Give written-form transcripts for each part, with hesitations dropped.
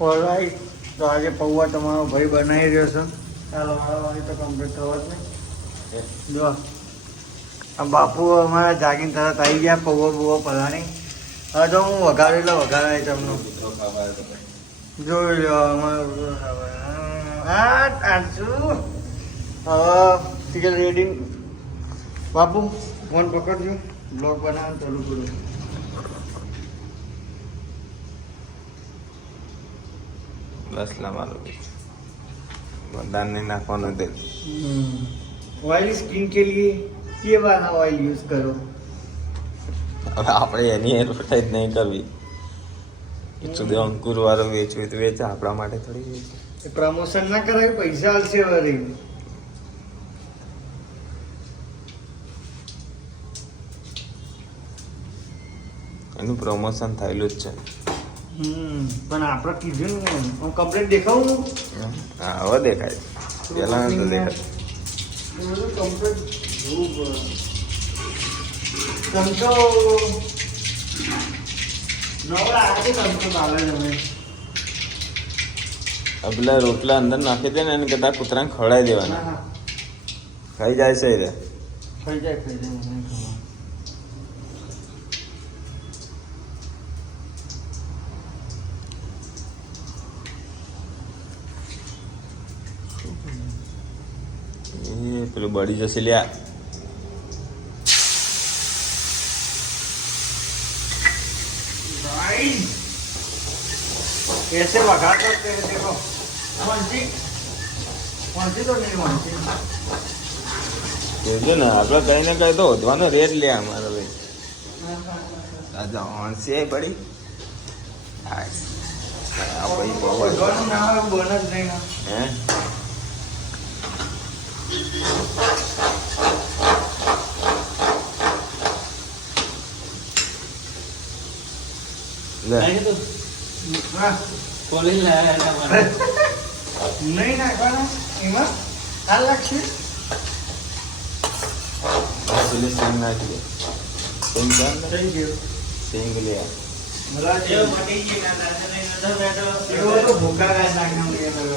Alright, તો આજે પૌવા તમારો ભાઈ બનાવી રહ્યો છે. ચાલો વાળાવાળી તો કમ્પ્લીટ થવા જ નહીં. જો આ બાપુ અમારા જાગીને તરત આવી ગયા પૌવા બુવા પલાણી. હવે તો હું વઘારું એટલે વઘારાય તમને જોઈ લો અમારું આટલું. હવે રેડી બાપુ ફોન પકડજો, બ્લોગ બનાવવાનું ચાલુ કરું. बस मारो दान नहीं नाखवाना तेल ऑयली स्किन के लिए ये वाला ऑयल यूज करो. હવે આપણે એની એડવર્ટાઈઝ નહીં કરવી. એક સુધી અંકુર વાળો વેચવું તો વેચે, આપણા માટે થોડી વેચે. પ્રમોશન ના કરાય, પૈસા આલશે વળી. એનું પ્રમોશન થયેલું જ છે. પણ આપણે કીધું ને હું કમ્પ્લેટ દેખાવું. હા હવે દેખાય, પેલા તો દેખાય. કમ્પ્લેટ જોવું પડે. ચમચો નવરા આજે ચમચો ચાલે તમે. પેલા રોટલા અંદર નાખી દે ને એને કદાચ કૂતરાને ખવડાવી દેવાના, ખાઈ જાય છે રે. ખાઈ જાય ખાઈ જાય. પેલું બળી જશે લ્યા. ऐसे वघार करते हैं देखो. वंशी वंशी तो नहीं वंशी. કહેજો ને આપણે કઈ ને કઈ તો વધવાનો રેટ લે અમારે ભાઈ. દાદા હોંસી પડી આ ભાઈ બહુ ના બને જ નહીં. હે નહીં નાખવાના એમાં આ લાગશે. પેલી સિંગ નાખી દે. સિંગ થઈ ગયું. સિંગ લે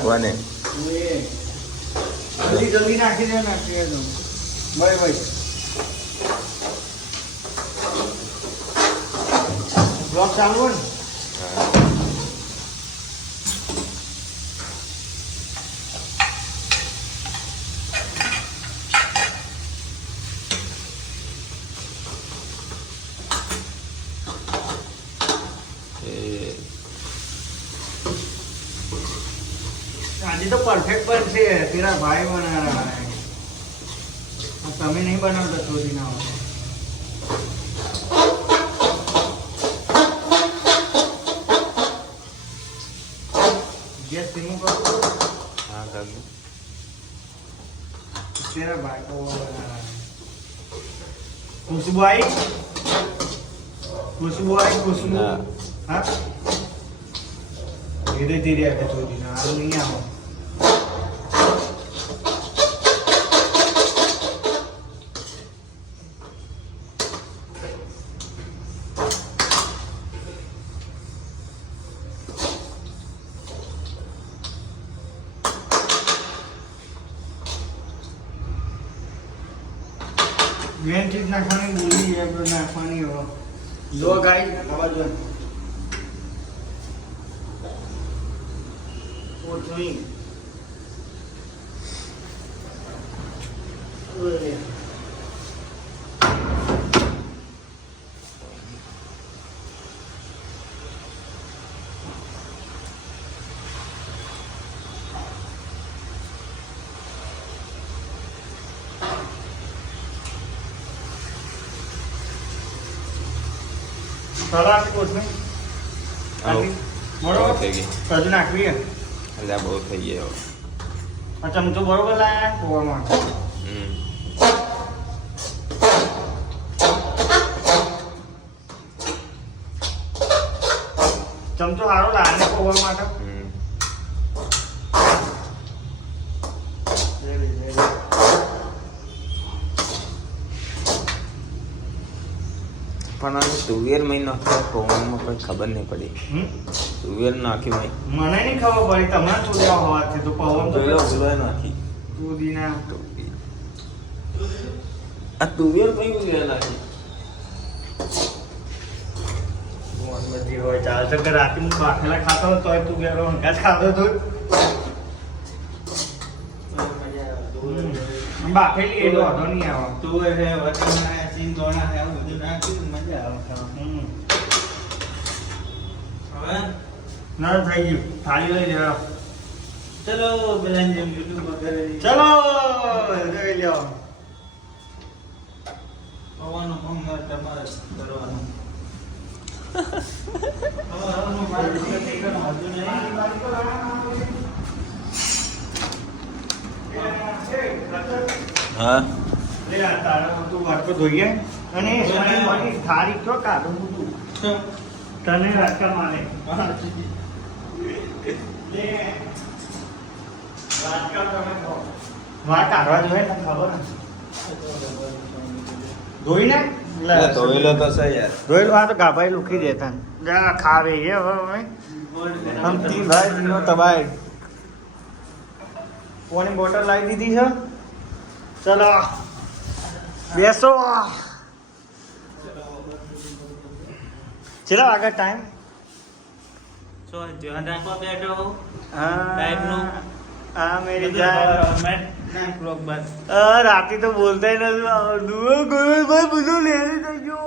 કોને જલ્દી જલ્દી નાખી દે. નાખી દો ભાઈ ભાઈ. બ્લોક ચાલુ હોય ને. આજે તો પરફેક્ટ પણ છે. તેરા ભાઈ બના રહા है. તમે નહીં બનાવતા ચોરી ના હોય. गैस धीमो करो. हाँ कर लो. तेरा भाई को वो बना रहा है. खुशबू आई. खुशबू आई. खुशबू. हाँ धीरे धीरे आके चोरी ना आलू नहीं आओ. मेन चीज नाखवानी बोली है तो नाखवानी हो. जो गाइस आवाज जो वो जोई ओए સલાડ કોથમી બરોબર થઈ ગઈ. સજ નાખવી હે. એટલે બહુ થઈ ગયો. આ ચમચો બરોબર લાયા પૌવામાં. ચમચો સારો લાયા ને પૌવા માટે. પણ આ તુવેર મહિનો પૌવામાં કોઈ ખબર નહીં પડી. તુવેર નાખી મેં. મને નહીં ખબર પડી તમને તુરિયા હોવાથી તો પવન તો પેલો નાખી. તુરીના આ તુવેર કઈ ઉગેલા નાખી. બધી હોય ચાલશે કે રાતે હું બાફેલા ખાતો હતો તોય તું ગેરો હંકા જ ખાતો હતો બાફેલી એટલો વાંધો નહીં આવે તુવેર હે વટાણા હે સિંગ દોણા હે આવું બધું નાખ્યું મજા આવે ખાવા. હવે ના થઈ ગયું થાળી લઈ લેવા ચલો પેલા જેમ યુટ્યુબ વગેરે ચલો લઈ લ્યો પવાનું કામ તમારે કરવાનું. પવાનું મારે નથી કરવાનું, હજુ નહીં. હા લે આ તારા તું વાટકો ધોઈએ અને મારી થાળી તો કાઢું તું તને વાટકા મારે લે વાટકા તમે ખો વાટ કાઢવા જોઈએ ને ખબર ને ધોઈને ધોયેલો તો છે યાર. ધોયેલું આ તો ગાભાઈ લુખી દેતા જા ખાવે એ હવે हम तीन भाई तीनों तबाह पानी बोतल लाई दी थी सर चलो बेसो चलो आगे time So, jangan lupa bedo. Time नो हाँ मेरी जान मैं ना ब्लॉग बस. राती तो बोलता ही ना भाई बुझो ले जो